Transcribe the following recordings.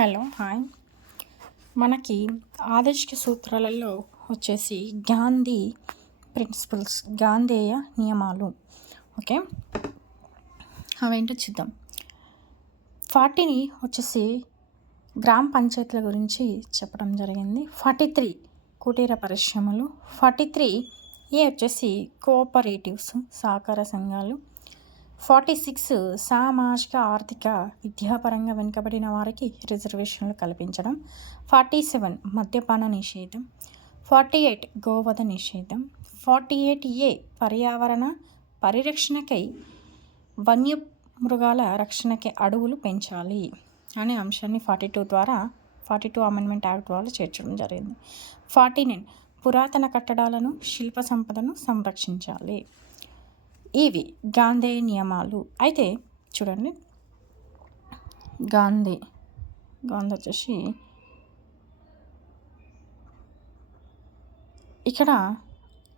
Hello hi. మనకి ఆదర్శక సూత్రాలలో వచ్చేసి Gandhi principles గాంధేయ నియమాలు. ఓకే? అవేంటో చూద్దాం. ఫార్టీని వచ్చేసి గ్రామ పంచాయతీల గురించి చెప్పడం జరిగింది. ఫార్టీ త్రీ కుటీర పరిశ్రమలు. ఫార్టీ త్రీ ఏ వచ్చేసి కోఆపరేటివ్స్ సహకార సంఘాలు. ఫార్టీ సిక్స్ సామాజిక ఆర్థిక విద్యాపరంగా వెనుకబడిన వారికి రిజర్వేషన్లు కల్పించడం. ఫార్టీ సెవెన్ మద్యపాన నిషేధం. ఫార్టీ ఎయిట్ గోవధ నిషేధం. ఫార్టీ ఎయిట్ ఏ పర్యావరణ పరిరక్షణకై వన్య మృగాల రక్షణకి అడవులు పెంచాలి అనే అంశాన్ని ఫార్టీ టూ ద్వారా ఫార్టీ టూ అమెండ్మెంట్ యాక్ట్ ద్వారా చేర్చడం జరిగింది. ఫార్టీ నైన్ పురాతన కట్టడాలను శిల్ప సంపదను సంరక్షించాలి. ఇవి గాంధీ నియమాలు. అయితే చూడండి. గాంధీ గాంధీ వచ్చేసి ఇక్కడ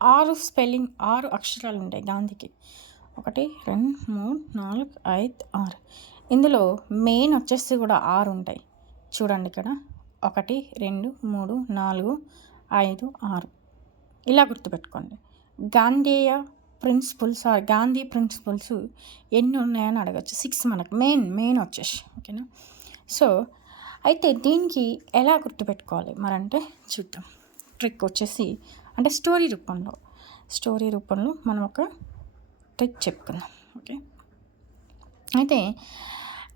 ఆరు స్పెల్లింగ్ ఆరు అక్షరాలు ఉంటాయి గాంధీకి. ఒకటి రెండు మూడు నాలుగు ఐదు ఆరు. ఇందులో మెయిన్ వచ్చేసి కూడా ఆరు ఉంటాయి. చూడండి ఇక్కడ. ఒకటి రెండు మూడు నాలుగు ఐదు ఆరు. ఇలా గుర్తుపెట్టుకోండి. గాంధేయ ప్రిన్సిపల్స్ ఆర్ గాంధీ ప్రిన్సిపల్స్ ఎన్ని ఉన్నాయని అడగచ్చు. సిక్స్ మనకు మెయిన్ మెయిన్ వచ్చేసి ఓకేనా సో అయితే దీనికి ఎలా గుర్తుపెట్టుకోవాలి? మరంటే చూద్దాం. ట్రిక్ వచ్చేసి అంటే స్టోరీ రూపంలో. స్టోరీ రూపంలో మనం ఒక ట్రిక్ చెప్పుకుందాం ఓకే అయితే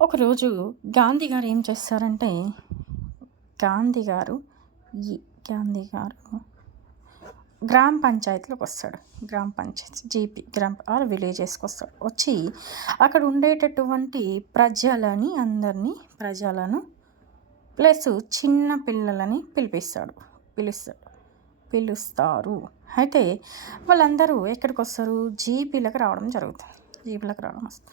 ఒకరోజు గాంధీ గారు ఏం చేస్తారంటే గాంధీ గారు ఈ గాంధీ గారు గ్రామ పంచాయతీలోకి వస్తాడు. గ్రామ పంచాయతీ జీపీ గ్రామ ఆర్ విలేజెస్కి వస్తాడు. వచ్చి అక్కడ ఉండేటటువంటి ప్రజలని అందరినీ ప్రజలను ప్లస్ చిన్న పిల్లలని పిలిపిస్తాడు. పిలుస్తాడు. పిలుస్తారు. అయితే వాళ్ళందరూ ఎక్కడికి వస్తారు? జీపీలకు రావడం జరుగుతుంది. జీపీలకు రావడం వస్తుంది.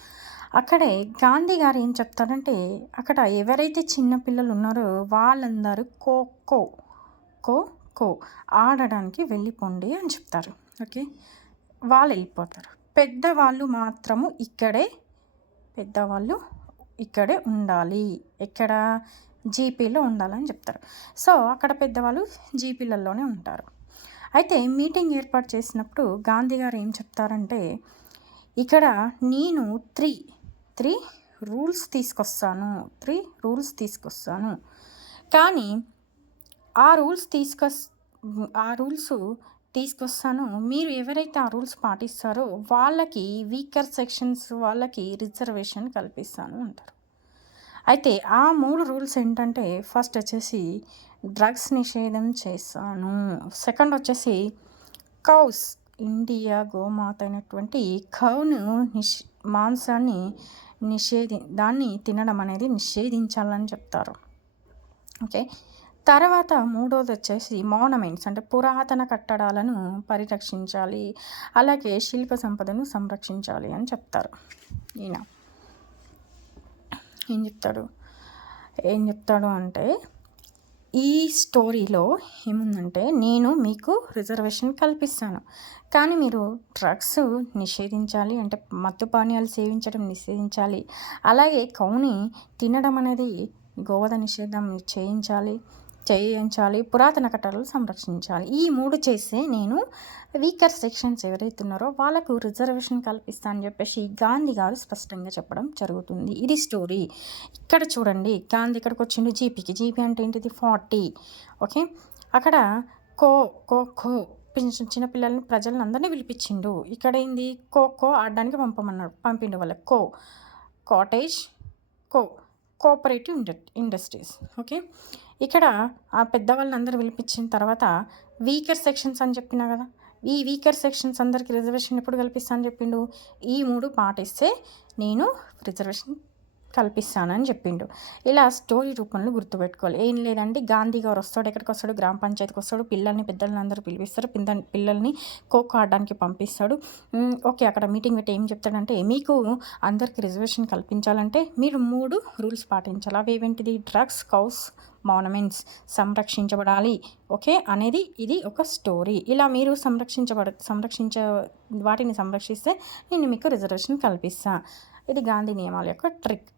అక్కడే గాంధీ గారు ఏం చెప్తారంటే అక్కడ ఎవరైతే చిన్న పిల్లలు ఉన్నారో వాళ్ళందరూ ఖోఖో ఖో ఖోఖో ఆడడానికి వెళ్ళిపోండి అని చెప్తారు. ఓకే? వాళ్ళు వెళ్ళిపోతారు. పెద్దవాళ్ళు మాత్రము ఇక్కడే పెద్దవాళ్ళు ఇక్కడే ఉండాలి. ఎక్కడ? జీపీలో ఉండాలని చెప్తారు. సో అక్కడ పెద్దవాళ్ళు జీపీలలోనే ఉంటారు. అయితే మీటింగ్ ఏర్పాటు చేసినప్పుడు గాంధీ గారు ఏం చెప్తారంటే ఇక్కడ నేను త్రీ త్రీ రూల్స్ తీసుకొస్తాను త్రీ రూల్స్ తీసుకొస్తాను. కానీ ఆ రూల్స్ తీసుకొస్ ఆ రూల్స్ తీసుకొస్తాను. మీరు ఎవరైతే ఆ రూల్స్ పాటిస్తారో వాళ్ళకి వీకర్ సెక్షన్స్ వాళ్ళకి రిజర్వేషన్ కల్పిస్తాను అంటారు. అయితే ఆ మూడు రూల్స్ ఏంటంటే ఫస్ట్ వచ్చేసి డ్రగ్స్ నిషేధం చేస్తాను. సెకండ్ వచ్చేసి కౌస్ ఇండియా గోమాత అయినటువంటి కౌను నిష్ మాంసాన్ని నిషేధి దాన్ని తినడం అనేది నిషేధించాలని చెప్తారు. ఓకే? తర్వాత మూడోది వచ్చేసి మోనమెంట్స్ అంటే పురాతన కట్టడాలను పరిరక్షించాలి. అలాగే శిల్ప సంపదను సంరక్షించాలి అని చెప్తారు ఈయన. ఏం చెప్తాడు? ఏం చెప్తాడు అంటే ఈ స్టోరీలో ఏముందంటే నేను మీకు రిజర్వేషన్ కల్పిస్తాను. కానీ మీరు డ్రగ్స్ నిషేధించాలి అంటే మత్తు పానీయాలు సేవించడం నిషేధించాలి. అలాగే కౌని తినడం అనేది గోవధ నిషేధం చేయించాలి. చేయించాలి పురాతన కట్టడాలు సంరక్షించాలి. ఈ మూడు చేస్తే నేను వీకర్ సెక్షన్స్ ఎవరైతే ఉన్నారో వాళ్ళకు రిజర్వేషన్ కల్పిస్తా అని చెప్పేసి గాంధీ గారు స్పష్టంగా చెప్పడం జరుగుతుంది. ఇది స్టోరీ. ఇక్కడ చూడండి. గాంధీ ఇక్కడికి వచ్చిండు జీపీకి. జీపీ అంటే ఏంటిది? ఫార్టీ. ఓకే? అక్కడ కో కో ఖో చిన్న పిల్లల్ని ప్రజలను అందరినీ పిలిపించిండు. ఇక్కడ ఏంది? కో కో ఆడడానికి పంపమన్నాడు. పంపిండు వాళ్ళకి co. Cottage co cooperative industries. Okay? ఇక్కడ ఆ పెద్దవాళ్ళని అందరూ పిలిపించిన తర్వాత వీకర్ సెక్షన్స్ అని చెప్పినా కదా ఈ వీకర్ సెక్షన్స్ అందరికి రిజర్వేషన్ ఎప్పుడు కల్పిస్తా అని చెప్పిండు? ఈ మూడు పాటిస్తే నేను రిజర్వేషన్ కల్పిస్తానని చెప్పిండు. ఇలా స్టోరీ రూపంలో గుర్తుపెట్టుకోవాలి. ఏం లేదండి గాంధీ గారు వస్తాడు ఎక్కడికి వస్తాడు గ్రామ పంచాయతీకి వస్తాడు పిల్లల్ని పెద్దల్ని అందరూ పిలిపిస్తారు పిల్ల పిల్లల్ని ఖోఖో ఆడడానికి పంపిస్తాడు. ఓకే అక్కడ మీటింగ్ పెట్టి ఏం చెప్తాడంటే మీకు అందరికి రిజర్వేషన్ కల్పించాలంటే మీరు మూడు రూల్స్ పాటించాలి. అవి ఏవేంటిది? Drugs cows monuments. సంరక్షించబడాలి. ఓకే అనేది ఇది ఒక స్టోరీ. ఇలా మీరు సంరక్షించబడ సంరక్షించ వాటిని సంరక్షిస్తే నేను మీకు రిజర్వేషన్ కల్పిస్తాను ఇది గాంధీ నియమాల యొక్క ట్రిక్.